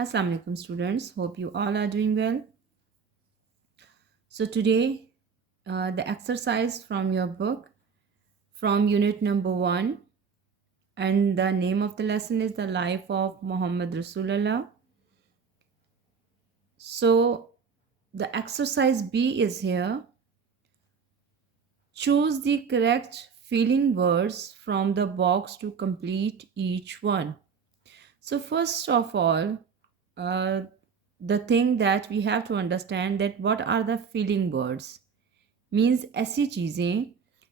Assalamu alaikum students, hope you all are doing well. So today the exercise from your book from unit number 1, and the name of the lesson is the life of Muhammad Rasulullah. So the exercise B is here. Choose the correct feeling words from the box to complete each one. So first of all, uh, the thing that we have to understand that what are the feeling words. Means ऐसी चीज़ें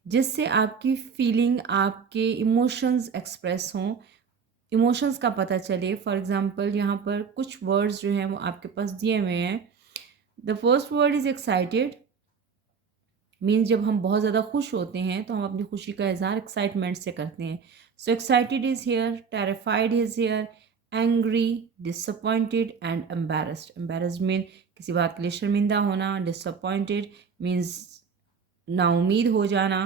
जिससे आपकी feeling, आपके emotions express हों, emotions का पता चले. For example यहाँ पर कुछ वर्ड्स जो हैं वो आपके पास दिए हुए हैं. The first word is excited. Means जब हम बहुत ज़्यादा खुश होते हैं तो हम अपनी खुशी का इजहार एक्साइटमेंट से करते हैं. So excited is here, terrified is here, angry, disappointed and embarrassed. Embarrassed mean किसी बात के लिए शर्मिंदा होना. डिसअपॉइंटेड मीन्स नाउमीद हो जाना.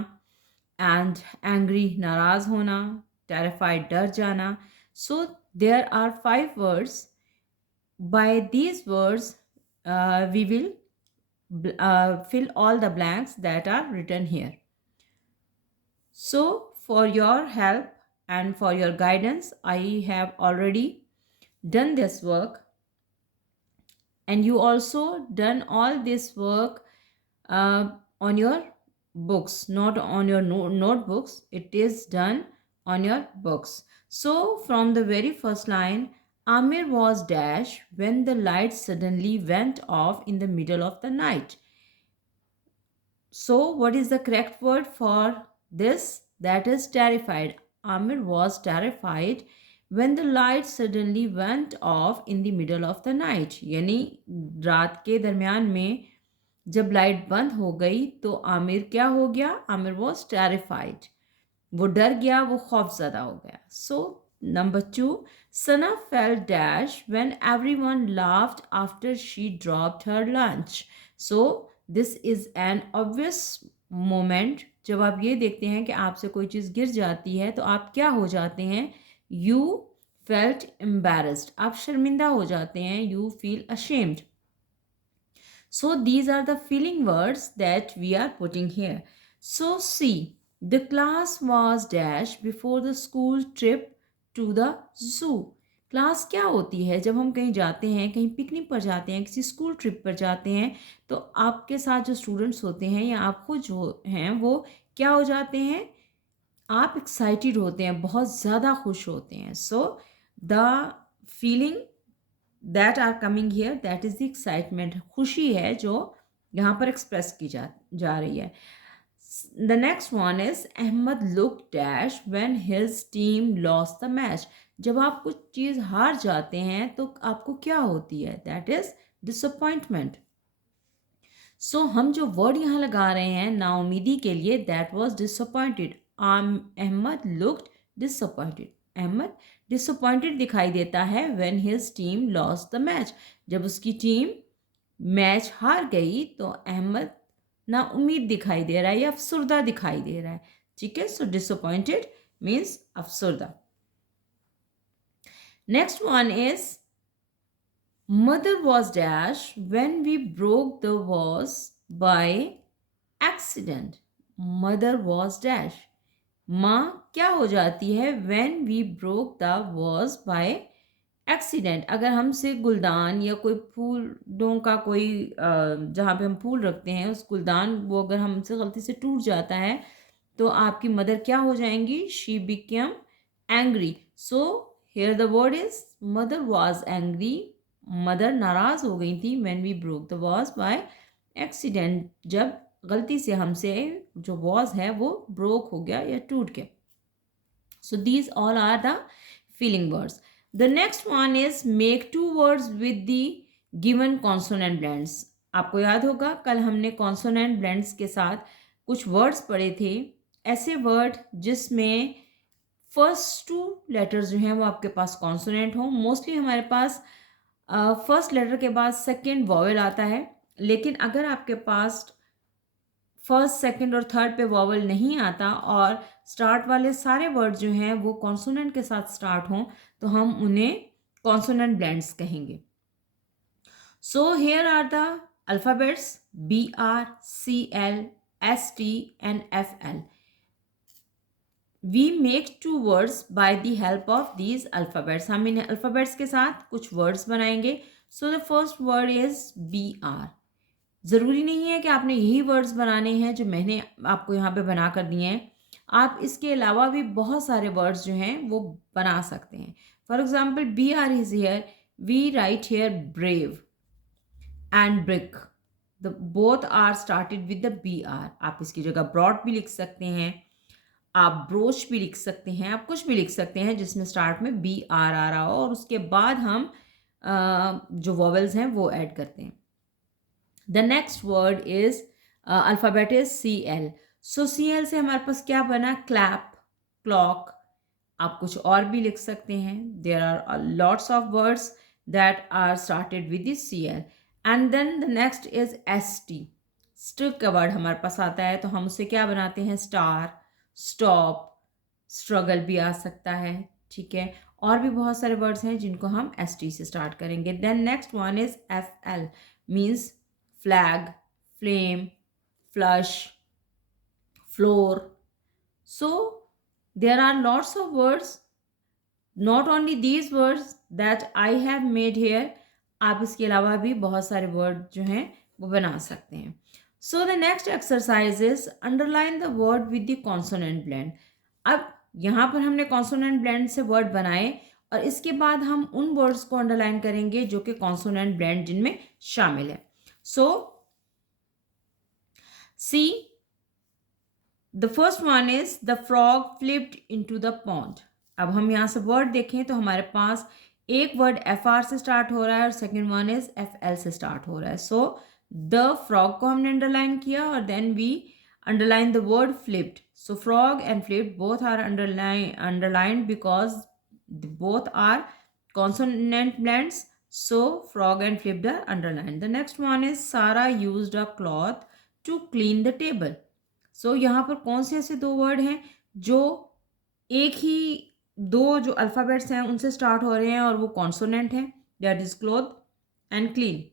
एंड एंग्री नाराज़ होना. टेरिफाइड डर जाना. So there are 5 words. By these words we will fill all the blanks that are written here. So for your help and for your guidance, I have already done this work, and you also done all this work on your books, not on your notebooks. It is done on your books. So from the very first line, Amir was dash when the light suddenly went off in the middle of the night. So what is the correct word for this? That is terrified. Amir was terrified when the light suddenly went off in the middle of the night. यानी रात के दरमियान में जब light बंद हो गई तो आमिर क्या हो गया? Aamir was terrified. वो डर गया, वो खौफजदा हो गया. So number 2, Sana fail dash when everyone laughed after she dropped her lunch. So this is an obvious moment. जब आप ये देखते हैं कि आपसे कोई चीज़ गिर जाती है तो आप क्या हो जाते हैं? You felt embarrassed. आप शर्मिंदा हो जाते हैं. You feel ashamed. So these are the feeling words that we are putting here. So see, the class was dash before the school trip to the zoo. Class क्या होती है? जब हम कहीं जाते हैं, कहीं पिकनिक पर जाते हैं, किसी स्कूल ट्रिप पर जाते हैं, तो आपके साथ जो स्टूडेंट्स होते हैं या आप खुद जो हैं वो क्या हो जाते हैं? आप एक्साइटेड होते हैं, बहुत ज़्यादा खुश होते हैं. So the feeling that are coming here, that is the excitement. खुशी है जो यहाँ पर एक्सप्रेस की जा रही है. The next one is Ahmed looked dash when his team lost the match. जब आप कुछ चीज़ हार जाते हैं तो आपको क्या होती है? That is disappointment. So हम जो वर्ड यहाँ लगा रहे हैं नाउमीदी के लिए, that was disappointed. Ahmed looked disappointed. Ahmed disappointed दिखाई देता है when his team lost the match. जब उसकी टीम मैच हार गई तो अहमद ना उम्मीद दिखाई दे रहा है या अफसरदा दिखाई दे रहा है. ठीक है. सो डिसअपॉइंटेड मीन्स अफसरदा. Next one is mother was dash when we broke the vase by accident. Mother was dash. माँ क्या हो जाती है? When we broke the vase by accident. अगर हमसे गुलदान या कोई फूलों का कोई जहाँ पे हम फूल रखते हैं उस गुलदान, वो अगर हमसे गलती से टूट जाता है तो आपकी मदर क्या हो जाएंगी? She become angry. So here the word is mother was angry. Mother नाराज़ हो गई थी. When we broke the vase by accident, जब गलती से हमसे जो वॉज है वो ब्रोक हो गया या टूट गया. So these all are the feeling words. The next one is make 2 words with the given consonant blends. आपको याद होगा कल हमने कॉन्सोनेंट ब्लेंड्स के साथ कुछ वर्ड्स पढ़े थे. ऐसे वर्ड जिसमें फर्स्ट 2 लेटर्स जो हैं वो आपके पास कॉन्सोनेंट हों. मोस्टली हमारे पास फर्स्ट लेटर के बाद सेकेंड वॉवेल आता है, लेकिन अगर आपके पास फर्स्ट, सेकंड और थर्ड पे वॉवल नहीं आता और स्टार्ट वाले सारे वर्ड जो हैं वो कॉन्सोनेंट के साथ स्टार्ट हों तो हम उन्हें कॉन्सोनेंट ब्लेंड्स कहेंगे. So here are the alphabets BR, CL, ST and FL. We make two words by the help of these alphabets. हम इन alphabets के साथ कुछ words बनाएंगे. So the first word is BR. ज़रूरी नहीं है कि आपने यही वर्ड्स बनाने हैं जो मैंने आपको यहाँ पे बना कर दिए हैं. आप इसके अलावा भी बहुत सारे वर्ड्स जो हैं वो बना सकते हैं. For example BR is here. We write here brave and brick. The both are started with the BR. आप इसकी जगह ब्रॉड भी लिख सकते हैं, आप ब्रोच भी लिख सकते हैं, आप कुछ भी लिख सकते हैं जिसमें स्टार्ट में BR आ रहा हो और उसके बाद हम जो वॉवेल्स हैं वो ऐड करते हैं. The next word is alphabet is CL. So CL से हमारे पास क्या बना? Clap, clock. आप कुछ और भी लिख सकते हैं. There are lots of words that are started with this CL. And then the next is ST. St का वर्ड हमारे पास आता है तो हम उससे क्या बनाते हैं? Star, stop, struggle भी आ सकता है. ठीक है. और भी बहुत सारे वर्ड्स हैं जिनको हम ST से स्टार्ट करेंगे. Then next one is FL. Means flag, flame, flush, floor. So there are lots of words, not only these words that I have made here. आप इसके अलावा भी बहुत सारे वर्ड जो हैं वो बना सकते हैं. So the next exercise is underline the word with the consonant blend. अब यहाँ पर हमने consonant blend से वर्ड बनाए और इसके बाद हम उन वर्ड्स को अंडरलाइन करेंगे जो कि consonant blend जिनमें शामिल है. So see, the first one is the frog flipped into the pond. अब हम यहाँ से वर्ड देखें तो हमारे पास एक वर्ड FR से स्टार्ट हो रहा है और सेकेंड वन इज FL से स्टार्ट हो रहा है. सो द फ्रॉग को हमने अंडरलाइन किया और then we underline the word flipped. So frog and flipped both are underlined because both are consonant blends. So frog and flipped are underlined. The next one is Sarah used a cloth to clean the table. So यहाँ पर कौन से ऐसे दो word हैं जो एक ही दो जो अल्फ़ाबेट्स हैं उनसे स्टार्ट हो रहे हैं और वो कॉन्सोनेंट हैं. That is cloth and clean.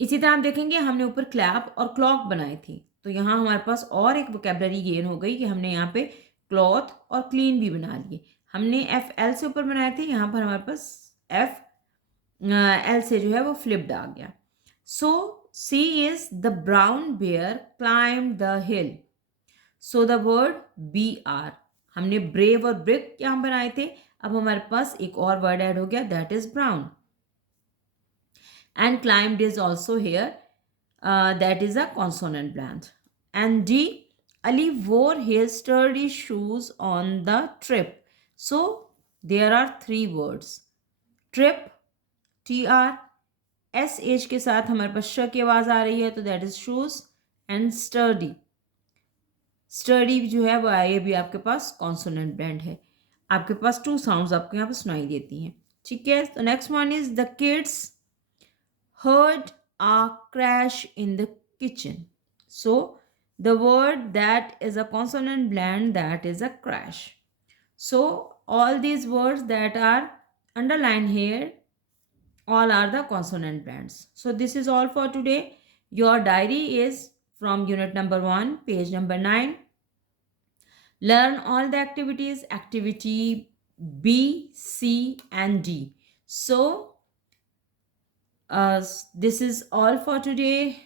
इसी तरह हम देखेंगे हमने ऊपर क्लैप और क्लॉक बनाई थी तो यहाँ हमारे पास और एक वोकेबलरी गेन हो गई कि हमने यहाँ पे क्लॉथ और क्लीन भी बना लिए. हमने FL से ऊपर बनाए थे, यहाँ पर हमारे पास FL से जो है वो फ्लिप्ड आ गया. सो C is the brown bear climbed the hill. So the word BR. हमने brave और brick क्या बनाए थे. अब हमारे पास एक और वर्ड ऐड हो गया that is brown. And climbed is also here. That is a consonant blend. And D, Ali wore his sturdy shoes on the trip. So there are three words. Trip, TR, SH के साथ हमारे पास श की आवाज़ आ रही है तो that is shoes. And sturdy, sturdy जो है वो ये भी आपके पास कॉन्सोनेंट ब्लेंड है. आपके पास टू साउंड्स आपको यहाँ पर सुनाई देती हैं. ठीक है. तो next one is the kids heard a crash in the kitchen. So the word that is a consonant blend, that is a crash. So all these words that are underlined here, all are the consonant blends. So this is all for today. Your diary is from unit number 1, page number 9. Learn all the activities, activity B, C and D. So this is all for today.